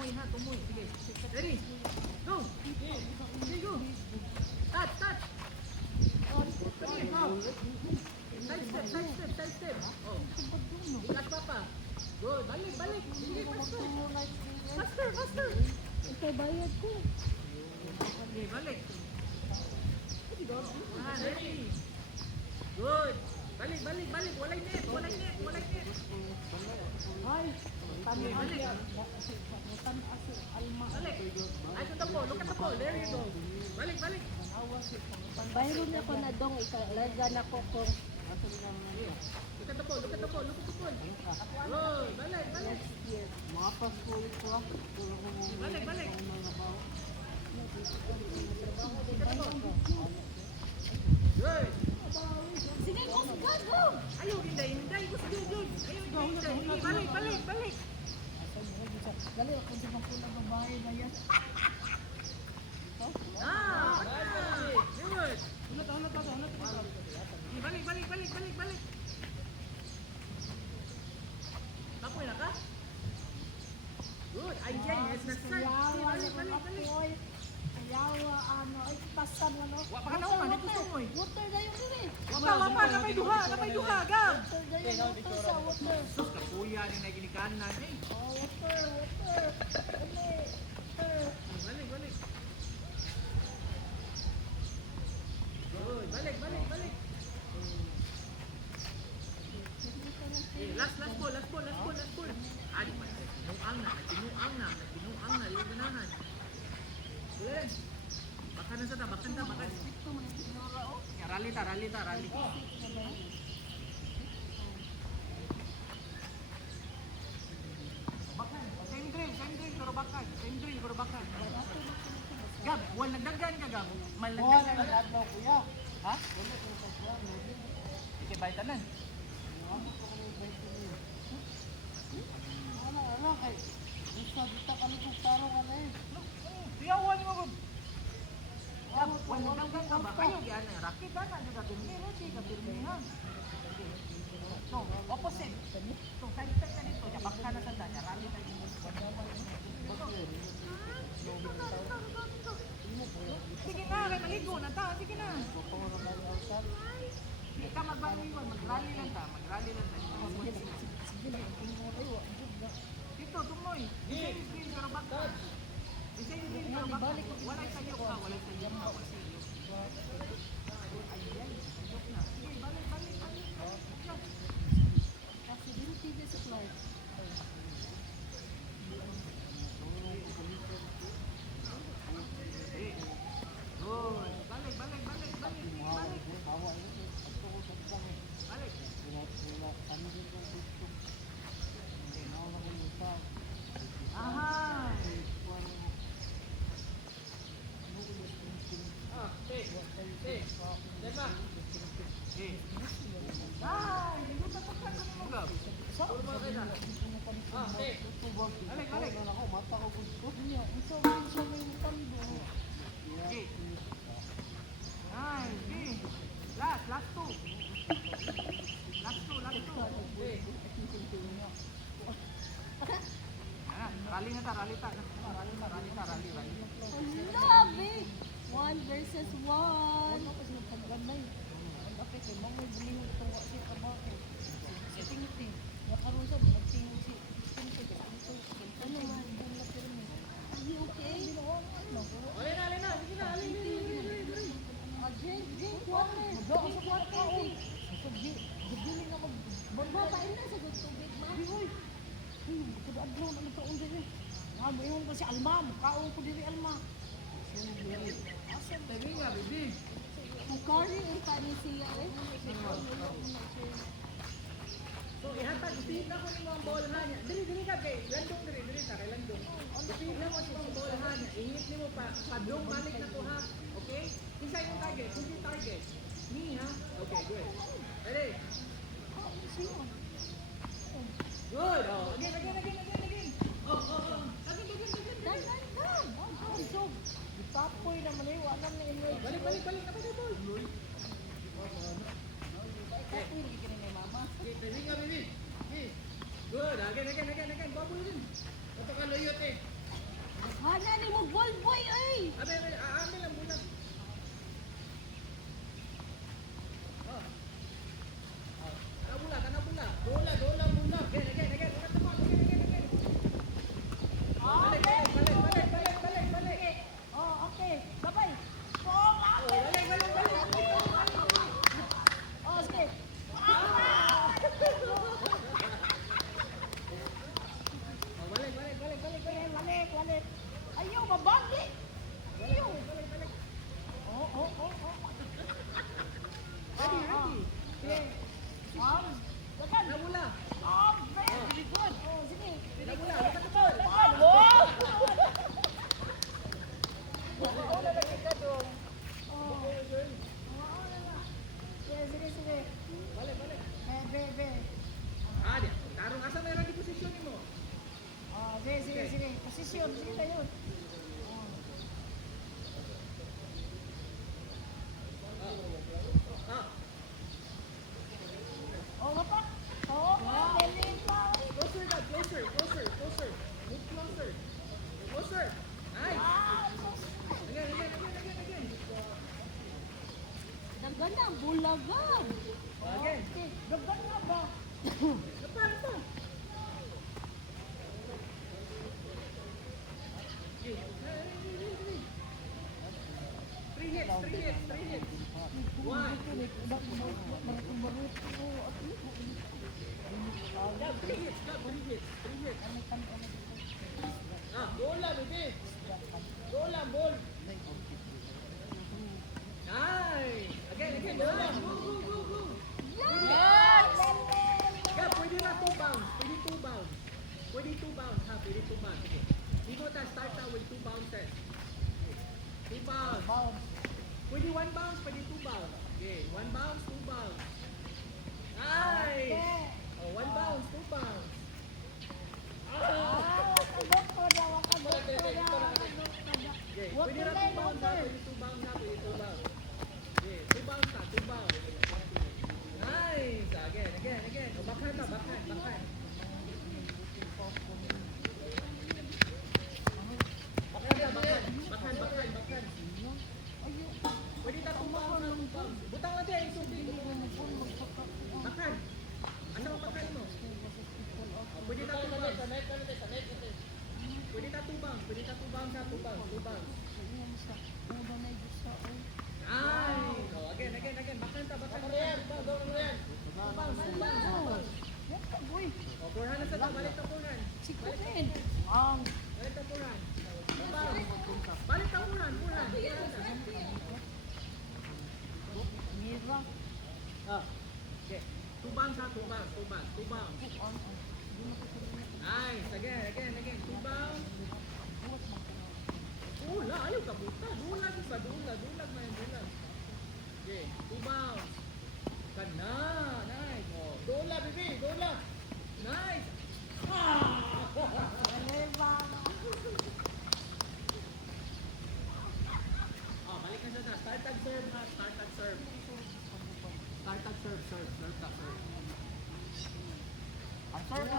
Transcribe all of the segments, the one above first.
tumoy ha, tumoy. Sige. Ready? Go! Sige, go! Touch, touch! Sige, go! Side step, side step, side step. Oh. Ikas pa pa. Good, balik, balik. Sige, faster. Faster, faster. Ito bayad ko. Okay, balik. Ah, ready. Good. Balik, balik, balik. Walay net, walay net, walay net. Ay, Okay, balik. alma. Balik. Ay, to the ball. Look at the ball. There you go. Balik, balik. Bayron ako na dong ikalagan ako kung Look at the ball, look at the ball, look at the ball. Good. Balik, balik. Mapas ko ito. Balik, balik. Good. sige, go, go, go. Ayaw, hinday, hinday. Gusto yun. Ayaw, hinday, hinday. Balik, balik, balik. Dali ako sa mapulang babae na yan. Ah, good. Balik, balik, balik, balik, balik. Tapoy na ka? Good. Ay, yan. Yes, that's right. Okay, balik, balik, balik. Ayawa, ano, ay, pasan, ano. Wa pa ka na uma, dito sumoy. Water na yung dili. Wapa, wapa, namay duha, Gab. Water na yung water sa water. Sus, kapuya ni na ginikanan. Eh, Oh, water, water. Dali, water. balik, balik. Good. Balik, balik, balik. Eh, last ball, last ball, last ball, last ball. Adi pa, tinuang na, tinuang na, tinuang na, yung ganahan. Good. Baka na sa ta, baka na, baka. Ya, rally ta, rally ta, rally. Bakan, same drill, pero bakan. Same drill, pero bakan. Gab, wala nagdagan ka, Gab. Malagdagan ka. Adlaw kuya. Ha? Sige, baitanan. Ano kay? Gusto kita kami kung taro ka na eh. Tiyawan mo ko. Gab, wala nagdagan ka ba? Ayaw, yan na. Rakit na, nandun ka pirmi. Ready ka pirmi, ha? So, opposite. So, side step ka dito. Ya, baka na sa danya. Rally tayo. Sige na, kay maligo na ta. Sige na. Hindi ka magbaliwan. Mag-rally lang ta. Mag-rally lang ta. Dito, tumoy. Isa yung green, pero baka. Isa yung green, pero baka. Walay sa iyo ka. Walay sa iyo ka. Walay sa iyo. Ayan. Sige, balik, balik, balik. Kasi dili tigil sa Clark. Good. Balik, balik, balik, balik. Balik. Hawa ini ito ko sa isang eh. Balik. Wala kami din kung gusto. Wala ko lupa. Aha. Ah, take. Take. Lema. Eh. Ah, hindi pa pa mo, Gab. Puro mo kayo na. Ah, take. Balik, balik. Ako mata ko gusto. Niyo, ito man siya may tando. Okay. Nice. Okay. Last two. Last two. Okay. Rally na ta, rally ta. Rally. Love it! 1 versus 1. Ano kasi nagpagganay? Ang kapit eh, mga bilihon itong wasi ka ba? Si Ting-Ting. Nakaroon siya, nagtingin si Ting-Ting. Ano man, ang napirmi. Are you okay? Ano? Alin na. Sige na, alin. Drink water. Drink water. Gabiling na magbabain na sa tubig, ma. Hoy. Kada adlaw na nagkaon diri. Ah, mayon ko si Alma, mukhaon ko diri Alma. Asan? Tabi nga, baby. Mukari ang tani siya eh. So, ihatag, ipihit na ko ni mga bolahan niya. Dili ka kay landong diri ta kay landong. Ipihit na mo si mga bolahan niya. Ihit ni mo pa padong balik na to ha. Okay? Isa yung target. Who's your target? Me ha? Okay, good. Ready? Good. Oh, again. Oh. Again. Ay, so, itapoy naman eh. Wala na inyo. Balik. Kapag na ball. Itapoy lagi ka ni mama. Okay, baby nga, baby. Okay. Good. Again. Bubble din. Ito ka loyot eh. Hana ni mo ball boy ay. Abe, amin lang muna. Oh. Oh, kana bola. Bola muna. Again. Ulat naman, again. Balik. Oh, okay. Gabay. Oh, Balik. oh, sige. Oh, balik. Balik. Ayaw, mabagi. Ayaw. Oh. Ready. Okay. One. Lagan. Na bola. Oh, very good. Oh, sige. Na bola. Lakat na ball. Oh, Bola lagi ka dong. sige. Balik. Be. Dia. Tarong asa meron di posisyon mo. Oh, sige. Posisyon, sige na yun. Ah, Oh, mapa. Oh, galing pa. closer. Move closer. Nice. Again. Naganda ang bulagan. Again. Okay, gagan nga ba? Napalo to. Three hits. One. Yeah, three hits. Ah, bola, baby. Bola, ball. Nice. Again. Bola. Go. Yes! Yeah, pwede na 2 bounds. Pwede 2 bounds. Sige. Dito ta start na with 2 bounces. 2 bounds. Pwede 1 bounce, pwede 2 bounce. Okay, 1 bounce, 2 bounce. Nice! Oh, 1 bounce, 2 bounce. Okay, pwede na 2 bounce na, pwede 2 bounce na. Okay, 2 bounce na, 2 bounce. Nice! Again. Oh, backhand. Backhand. Pwede na 2 bounce. Butang na din, subi. Backhand. Ano ang backhand mo? Oh, pwede na 2 bounce. Pwede na 2 bounce. Ha, 2 bounce. Nice! Oh, again. Backhand. 2 bounce. Oh, forehand na sa ta. Balik na forehand. Balik na forehand. 2 bounce. Balik na forehand. Ah, okay. 2 bounce. Nice. Again. 2 bounce. Ayaw ka buta. Dulag. Okay, 2 bounce. Kana. Nice. Oh, dola, baby. Nice. Balik na sa start and serve. Ang serve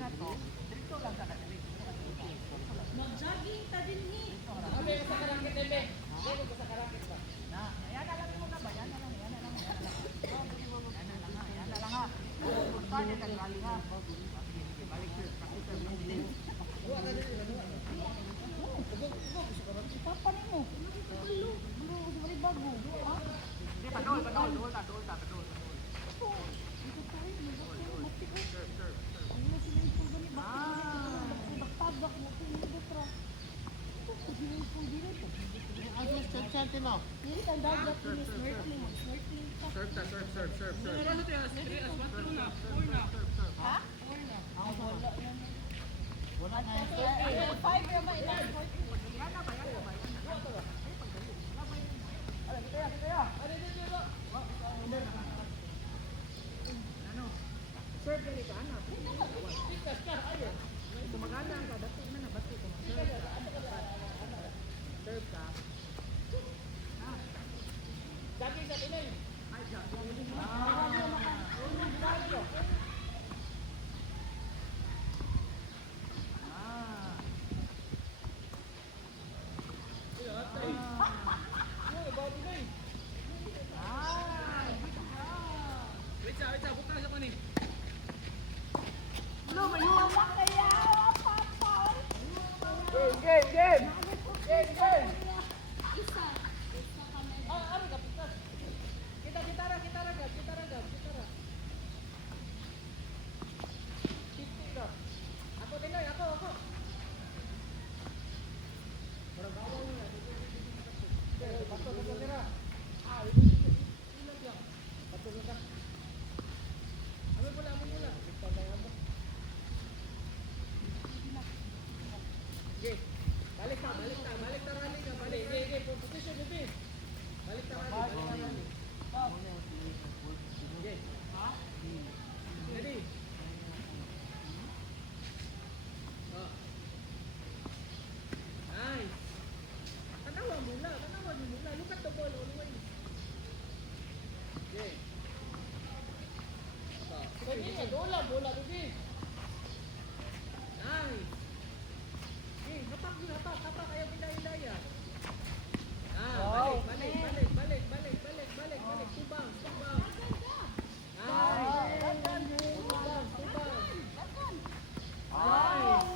na to. Dito lang ka na. Mag-jogging ta din ni. Abe, sa karangkit, Ebe. Sa karangkit ba? Yan na lang. Yan na lang ha. Punta niya nag-rally ha. Balik sir. Papanin mo. Balik bago. Hindi, padol. Serve ka nito, anak. Kumagana ka, dapat na nabati ko. Serve ka. Jogging sa tinay. Ay, jogging. Sige. Balik ka, balik ka, balik ka, rally ka, balik. Sige, position, Bibin. Balik ka, rally, balik ka, rally. Sige. Ready? Oh. Nice. Tanawa mula, tanawa mula. Look at the ball always. Okay. Sige, bola, bola, Bibin. Nice. Okay, hapak yun, hapak, hapak. Ayaw pinahilaya. Balik, balik, balik, balik, balik, balik, balik, balik. Two bounce, two bounce. Nice. Two bounce, two bounce. Nice.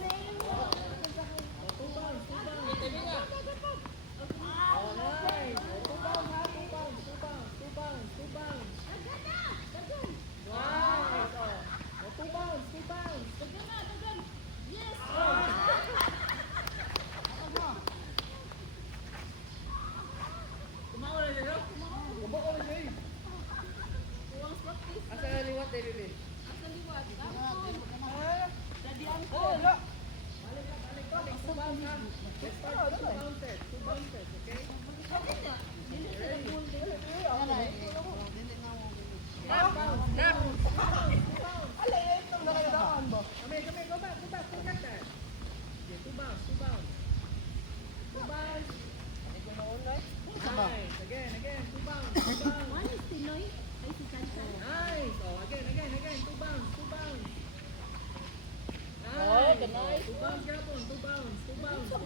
Two bounce, two bounce. Tabi nga. Oh, nice. Two bounce, ha? Two bounce, two bounce, two bounce, two bounce. Nice. Two bounce, two bounce. Kumawa na siya, no? Kumawa na siya, eh. Asa na liwat, eh, Bibi? Oh, wala. Balik ka, balik ka. Two bounce, ha? Let's start with two bounces. Two bounces, okay? Ready? Bounce, snap. Two bounce, two bounce. Kami, go back, forget that. Okay, two bounce, two bounce. Two bounce. Nice, again, two bounce, two bounce. Nice, oh, again, two bounce, two bounce. Nice, two bounce, Gabon, two bounce, two bounce, two bounce.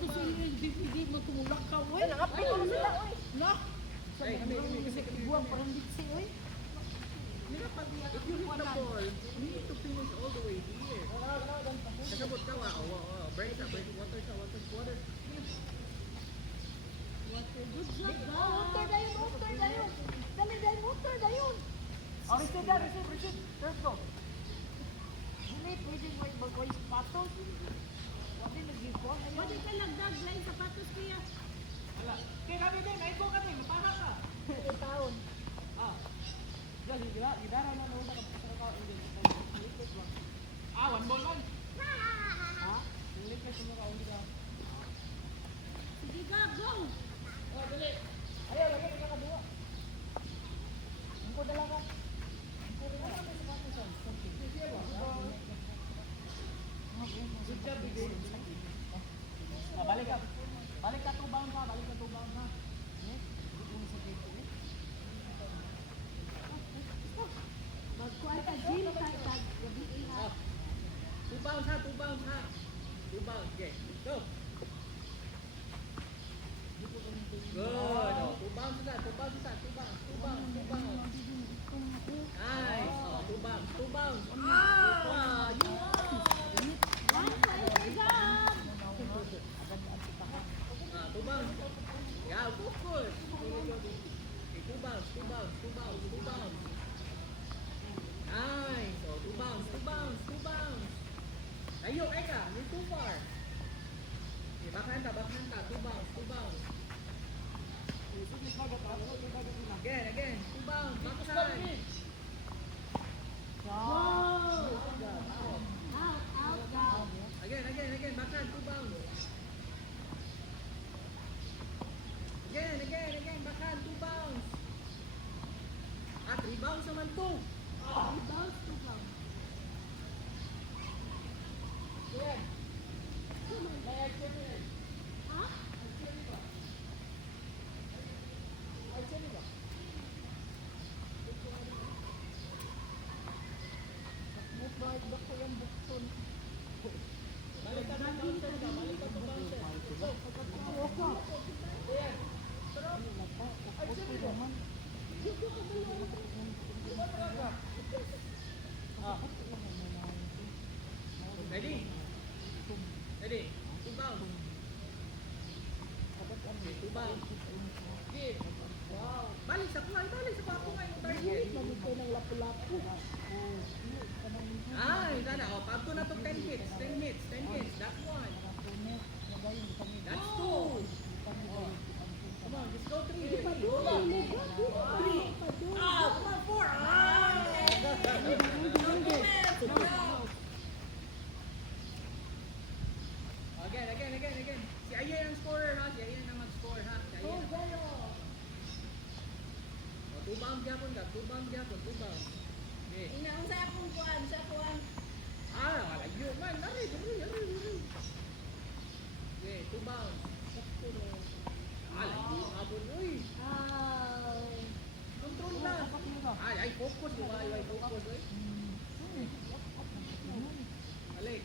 Hey, kami. If you hit the ball, you need to finish all the way here. Kasabot ka, break sa, water sa, water. Receive. Let's go. Dili, pwede mo mag-way sapatos. Wala nag-gipon. Pwede ka lagdag, lain sapatos kuya. Wala. Kaya kami din, may go kami, mapara ka. Taon. Gidara na nung nakapasaka ka. One ball man. Ulit na siya makauli ka. Sige ka, go! Oh, dali. Ayaw, lagi ka nakabuha. Angko na lang ka. Good job, Bibi. Balik ka. Balik ka tubang ka. Magkuhan ka, Jill, gabi ha. Two bounce, ha? Two bounce, okay. Go. Good. Oh, two bounce. Nice. Oh, two bounce. Ah, you won. One point for job! Two bounce. Yeah, good. Okay, two bounce. Nice. Oh, two bounce. Ayo, Eka, you're too far. Okay, backhand, two bounce. Again, two bounce, backhand. Out, down. Again, backhand, two bounce. Again, backhand, two bounce. Three bounce naman two. Rebound, two bound. Ha? Ready? Two bounce. Okay, two bounce. Okay. Wow. Balik sa kulay mo target. Ay, sana. Oh, pagto na to 10 hits. That's one. That's two. Come on, just go three. Come on, four. Again. Ayan ang scorer ha. Si Ayan ang mag-score ha. Si Ayan ang... O, 2 bound gyapon ka. 2 bound gyapon. 2 bound. Okay. Inaunsa akong kuan, sa kuan. Ah, malayo man. Dari. Okay, 2 bound. Layo abot. Uy. Control na. Ay, focus. Ay, focus. Uy. Balik.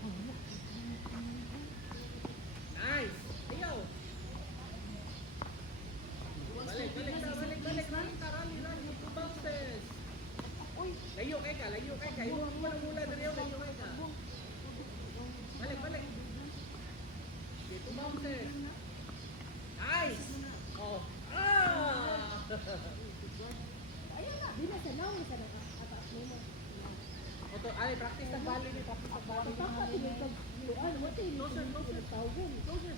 Nice. Ayaw. Balik. Rally. 2 bounces. Layo kay ka. Iwan mo lang mula dari layo kay ka. Balik. Okay, 2 bounces. Nice. Oh. Oto, ay practice ng bali ni practice ng bali. Closer.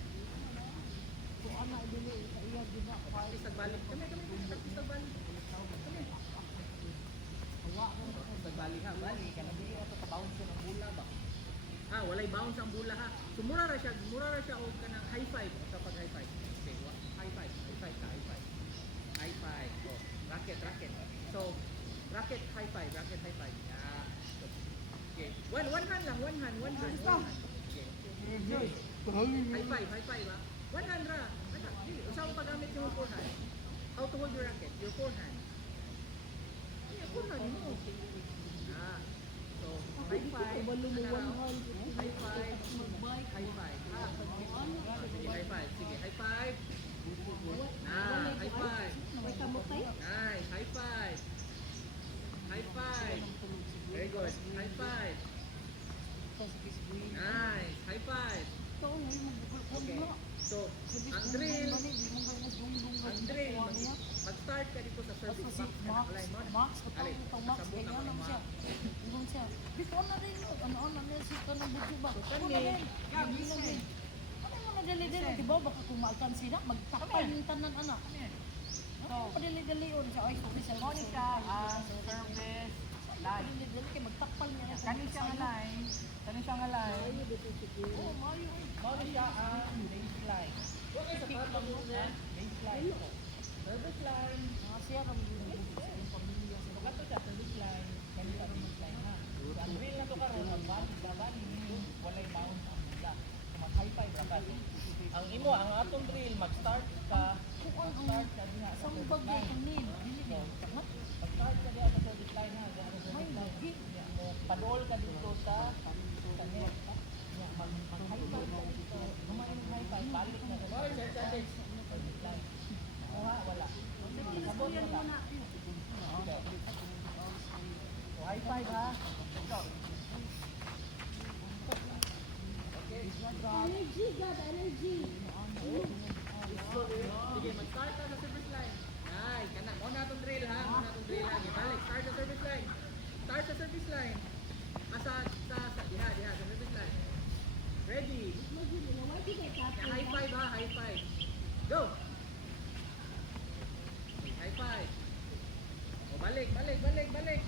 Practice ng bali. Kami practice ng bali. Nagbali ha, bali ka nabili ato ka bounce ng bula ba? Ha, walay bounce ang bula ha. So mura ra siya og kanang high five sa pag high five. Okay, high five. High five. Oh, racket. So, racket high five. Yeah. Okay. One hand lang, one hand. Okay. High five ha. One hand ra. Usa pa gamit yung forehand. How to hold your racket? Your forehand. Forehand mo. Ah. So, high five. High five. Sige, high five. High five. Nice. High five. Very good. High five. Nice. High five. Okay. So, ang drill, mag-start ka dito sa service box na alignment. Max, ganyan lang siya. Ingon siya. Before na rin, ano na siya ka ng budyo ba? Hindi na din. Ano mo na dali-dali, di ba? Baka kung ma-alcansi na, magtakpan yung tanan anak. Ano pa dali-dali yun siya? Ay, sorry siya. Monica, service, line. Dali-dali kayo, magtakpan niya. Kanin siya nga line. Oo, mayo. Monica, baseline. Baseline. Service line. Mga siya ram yun. Pamilya sila. Kato siya, service line. Kanila baseline ha. Ang drill na to karon, ang bali ninyo, walay bound ang mula. Mag-high five rapat. Ang imo, ang atong drill, mag-start ka diha sa Isang service bagay line. kanin. So, mag-start ka diha sa service line ha. Diha sa service line. Padool ka dito sa net. Mag-high five ka dito. Gumain ng high five, balik na sa service line. Wala. Sabot wala. Okay. So, high five ha. Let's go. Okay. Energy. Sige, mag-start ka sa service line. Nice. Kana, mo na itong drill ha. Balik. Start sa service line. Diha, sa service line. Ready. High five ha, high five. Go. High five. O, balik. O, balik na rin.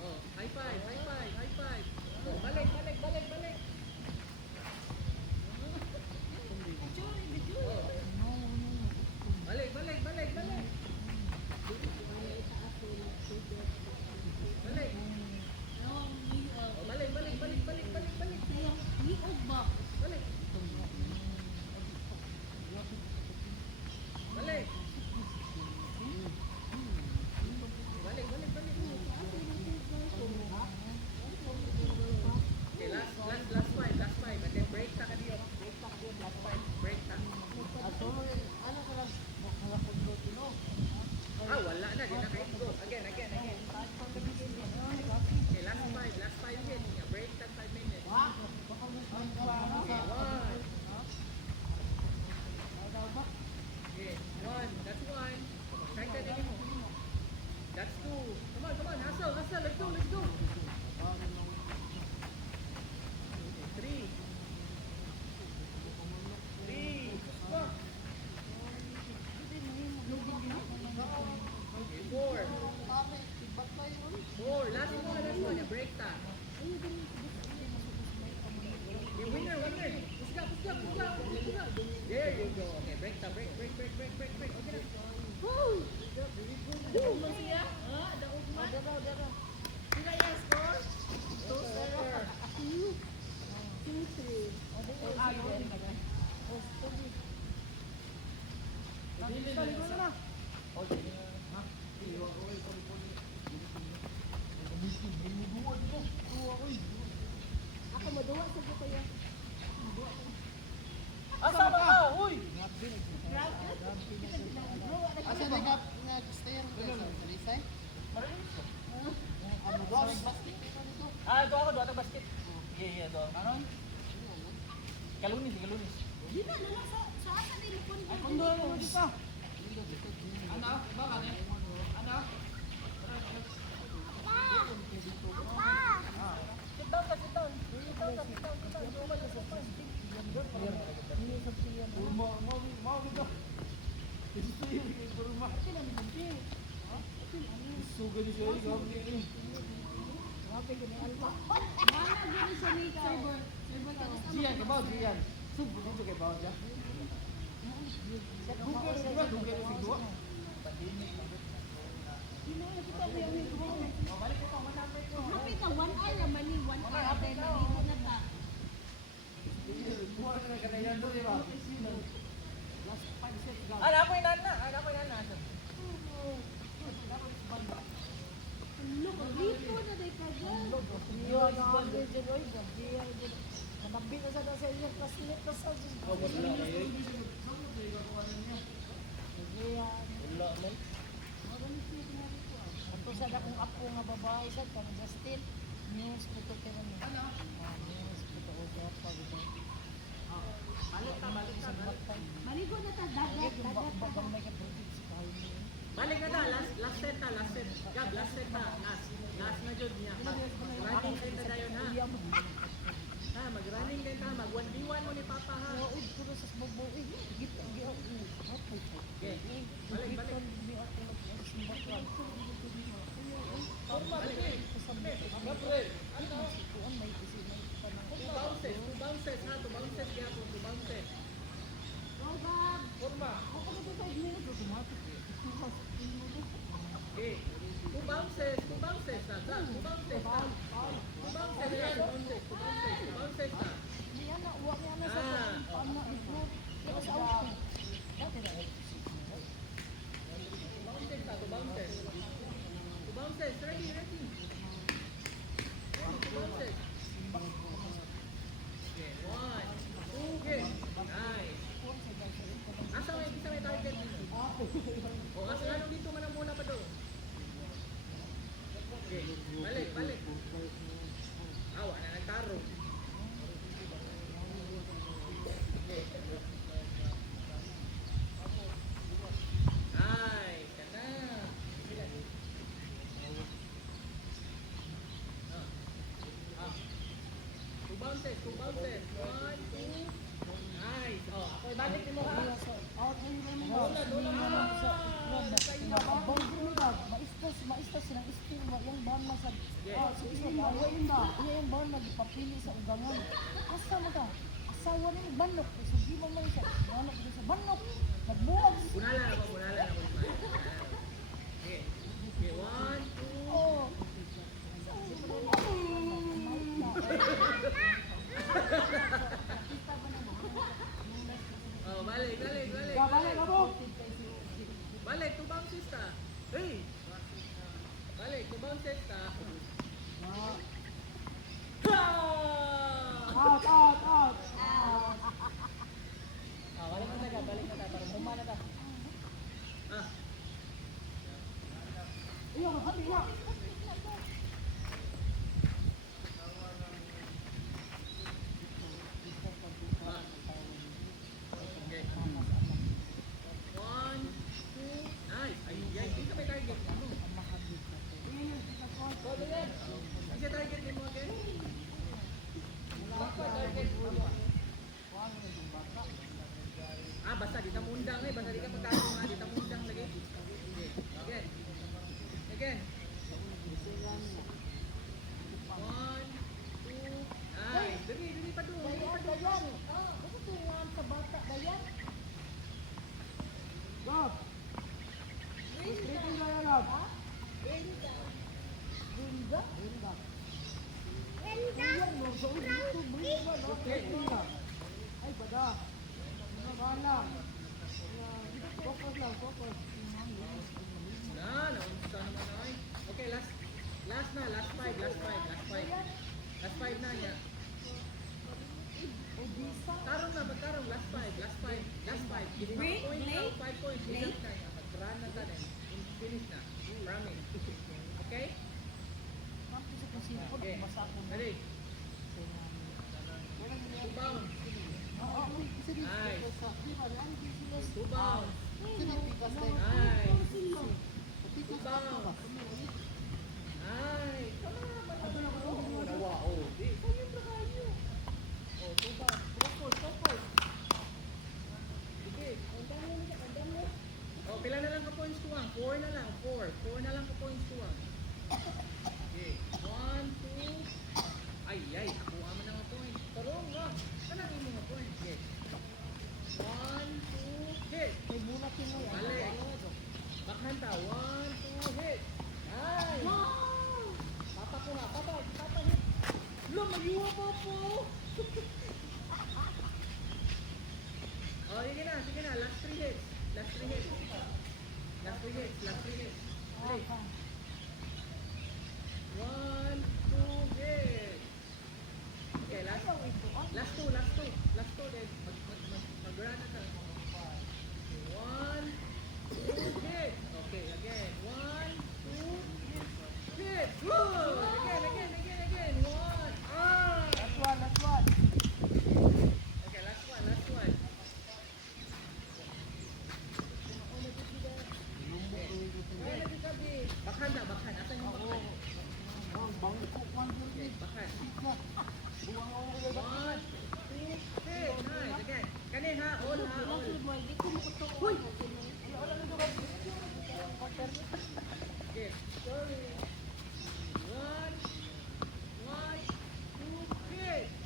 O, high five. O, balik. Balik. Balik. O, balik. Liog ba? Balik. Okay, last five. And then break ta ka diyo. Last five. Break ta. Wala na. Di na kayo go. Again. Okay, last five again. Break ta 5 minutes. Okay, one. Okay, one. That's one. Try ka din mo. That's two. Come on. Hustle. Let's go. Three. Go. Okay, four. Last one. Break ta. winner. Push up. There you go. Okay, break. Okay na. Daog man siya? Ha? Daog man? Dara. Sila yung score? 2-0. 2-3. Ako maduwa sa buto yan. Asa ba ka? Uy! Asa na nga stayer ko sa Talisay? Ano ba? Basket dito. Ah, ito ako, doon basket. Iya, doon. Ano? Kalunis. Di na lang sa asa na ilipon ko. Kundo mo di pa. Ano? Ba ka ne? Ano? Sit down. Duman sa pan. Mau gitu. Itu yang bikin rumah. Suga di sini kau ini. Grabe gini alba. Mana gini sa Nika? Server ka gusto mo. Jian ke bawah Jian. Sub dito ke bawah ya. Duga sih dua. Hinala kita ba yung higro? Oh, balik ito, manapit ko. Happy ka 1 hour naman ni 1 hour. Then naligo na ta. Buwan na kada yan doon, di ba? Ano ako inana? Look, dito na day ka dyan. Iyo na ang legend oy, gabi ay din. Manabi na sa inyo classmate na sa. Ato sa akong apo nga babae sa kang Justin. News puto kay mo. Ano? News puto o pa gito. Maligo na ta dagat. Bagang may ka-project si Kyle. Balik na ta, last set. Gab, last set na. Last na jud niya. Running kayo na dayon ha. Ha, mag-running kayo ha. Mag-1v1 mo ni Papa ha. Uy, puro sa bobo. Git Okay, balik. Gabriel, ano? Two bounces ha. Two bounces kaya po. Two bounces. Go Gab. Forma. Ako na sa 5 minutes automatic. Okay. Two bounces ha. Two bounces yan. Two bounces na. Di ana, wa ni ana sa Ah. paano ito. Pero sa auto. Dati na. Two bounces. Ready. Two bounces. Okay, 1, 2, okay. Nice. Asa may target dito? O, asa anong dito man ang muna pa doon? Okay, balik. Awa na nagtaro. Okay. Nice, kana. Two bounces. 1, 2. Nice. Oh, ako ibalik mo ha. Out ay mo. Maistas silang istil mo yung ban mo sa sige awa yun ba iya yung ban magpapili sa ugangan asa mo ka asawa ni banok sugi mo man siya banok dito sa banok nagbuhat Bunala na ako. Okay. Okay, 1, 2. oh Oh, balik. Balik, two bounces ta. Hey! Balik, two bounces ta. out Balik na ta, para bumana ta. Ah, iyo hati wa Ay, bada. Ano ba lang? Focus lang, focus. Naunsa naman ay. Okay, last five. Last five na niya. Tarong na, magtarong, last five. Give him a point now, 5 points. Enough na niya. Mag-run na tanin. Finish na. Promise. Okay? Okay. Ready? Two bounds. Nice. Two bounds. Nice. Two bounds. Nice. Nawa, oh. Di, kaya yung kayo. Oh, two bounds. Focus. Okay. Oh, pila na lang ka points tuwang? 4 na lang. 4 na lang ka points tuwang. Okay. 1, 2. Ay. Ako mo na nga points. Tarong nga. Kanang imo nga points. Okay. 1, 2, hit. May bulat yun mo yan. Balik. Bakhanta. 1, 2, hit. Nice. Papa ko na. Papa hit. Lo, magyuwa pa po. Oh, sige na. Last 3 hits. Last 3 hits. Ready? 1, 2, hit. Okay, last two. Then mag-run na tayo. 1, 2, hit. Okay, again. 1, 2, hit. Good. Again. 1. Last one. Okay, last one. Bakhan. Asan yung bakhan? Okay, bakhan. 1, 2, hit. Nice. Again. Kanin ha. All. Okay. Sorry. 1, 2, hit.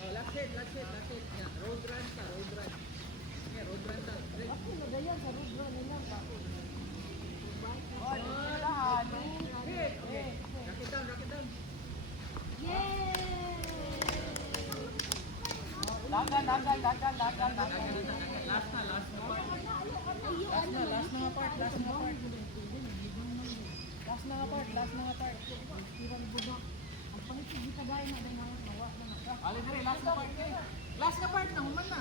Oh, last hit. Yeah, road run. Yeah, road run ta. Ready? Ako na dayan sa rudra nila. Hit. Okay. Rock it down. Yay! Dagan. Last na part. Last na part. Ang pangit kagaya na din ang nawa na naka. Ali diri, last na part. Last na part na human na.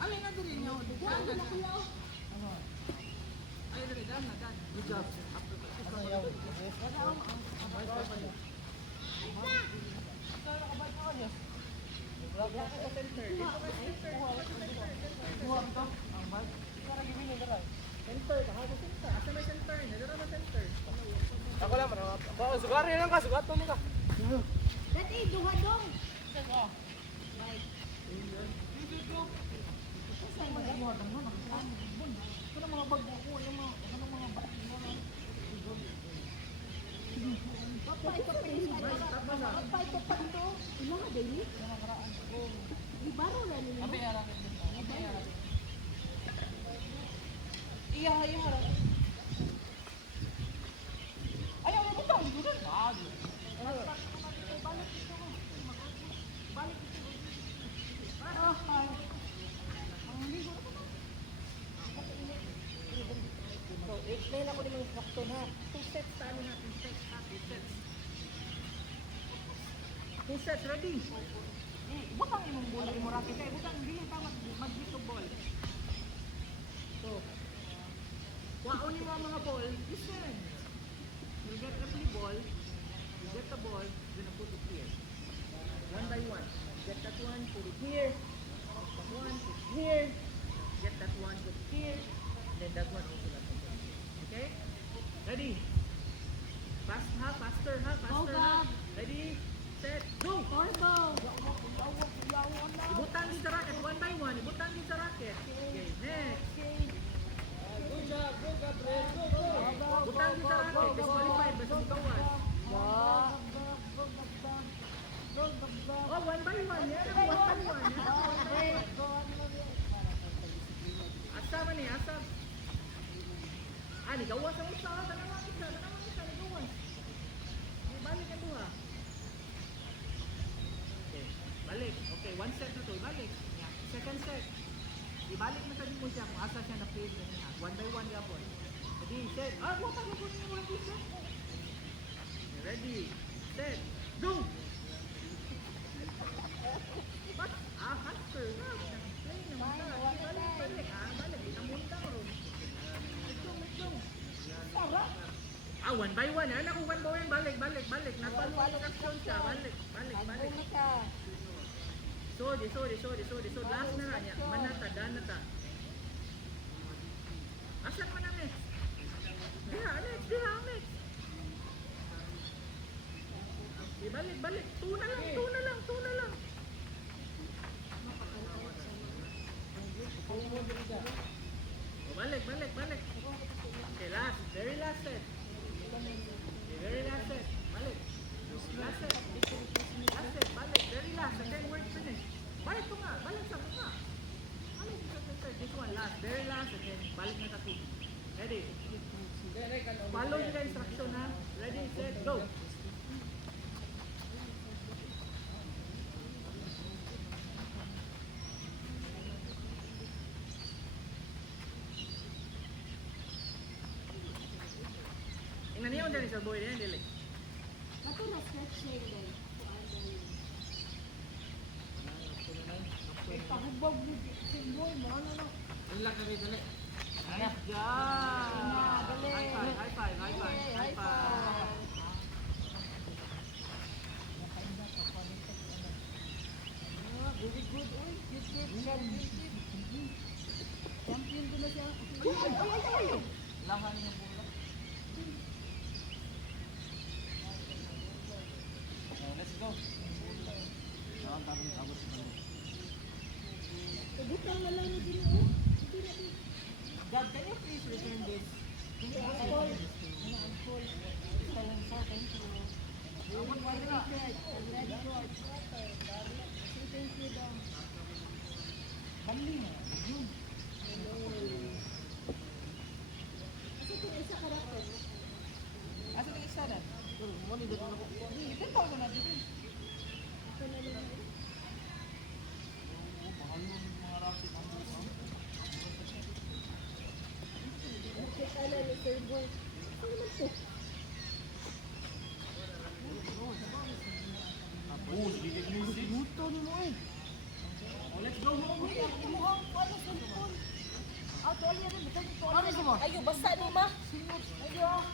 Ali na diri niyo. Ay diri dan. Good job. Ako lang, sugarin lang ka, sugat mo ka. Dati, duha dong. Like, papay ka pa to. Ila nga, daily? Di baro na nila. Iya. Ayaw mo butang dito na. So, explain ako din yung instruction ha. 2 sets tayo na. 2 sets ha. 2 sets. 2 sets, ready? Butang imong bola mo racket kay butang dili ta mag-hit ball. So, waon mo ang mga ball, listen. You get the ball, you get the ball, you're gonna put it here. One by one. Get that one, put it here. That one, put it here. Get that one, put it here. And then that one also like that. Okay? Ready? Faster ha. Bob. Ready? Set, go! Turbo. Ibutang din sa racket, one by one. Ibutang din sa racket. Okay, next. Good job, Gabriel. Go. Ibutang din sa racket. Disqualified, basta magawas. Oh, one by one. Yan ang one by one. Asa man eh, asa. Ani, gawa sa usa, tanawa kita, nagawa. Balik ang duha. Okay, balik. Okay, one set na to, ibalik. Yeah. Second set. Ibalik na sa mo siya kung asa siya na-play niya. One by one yapon. Ready, set. Wala ka po niyo ready, set. Ready, set, go! But, faster. Play naman ka. Balik. Balik. Itamunta ko ron. Let's go. One by one. Ano kung one by one? Balik. Napalo action siya. Balik. Ano ka? Sorry. Last na nga niya. Manata, danata. Asan man ang next? Diha, next. Balik. Two na lang. Balik. Okay, very last set. Balik. Last set, balik. Very last, and then we're finished. Balik ko nga. This one, last. Very last, and then balik na tayo. Ready? Follow the instruction, ha? Ready, set, go. Ingnan niyo dyan sa boy yan, dili. Ako na stretching din. Pahubog mo si boy mo ano na. Nice job! High five. Very good, oy. Champion ko na siya. Lahan niya bola. Let's go. Butang na lang na din, oh. God, can you please return this? Unfold. Thank you. Thank you daw. Bali na. Yun. Kasi kung isa karakter, Asa yung isa na? Money doon ako. Ito pa ako na dito. ito na lang. Mahal yung mga racket ang mga. Okay, ala ni Sir Boy. Ano naman to? Luto ni mo eh. Let's go home. Imuhang ano sa lipon. Tuwalya rin. Bukan ito. Ayo, basta ni ma. Ayun.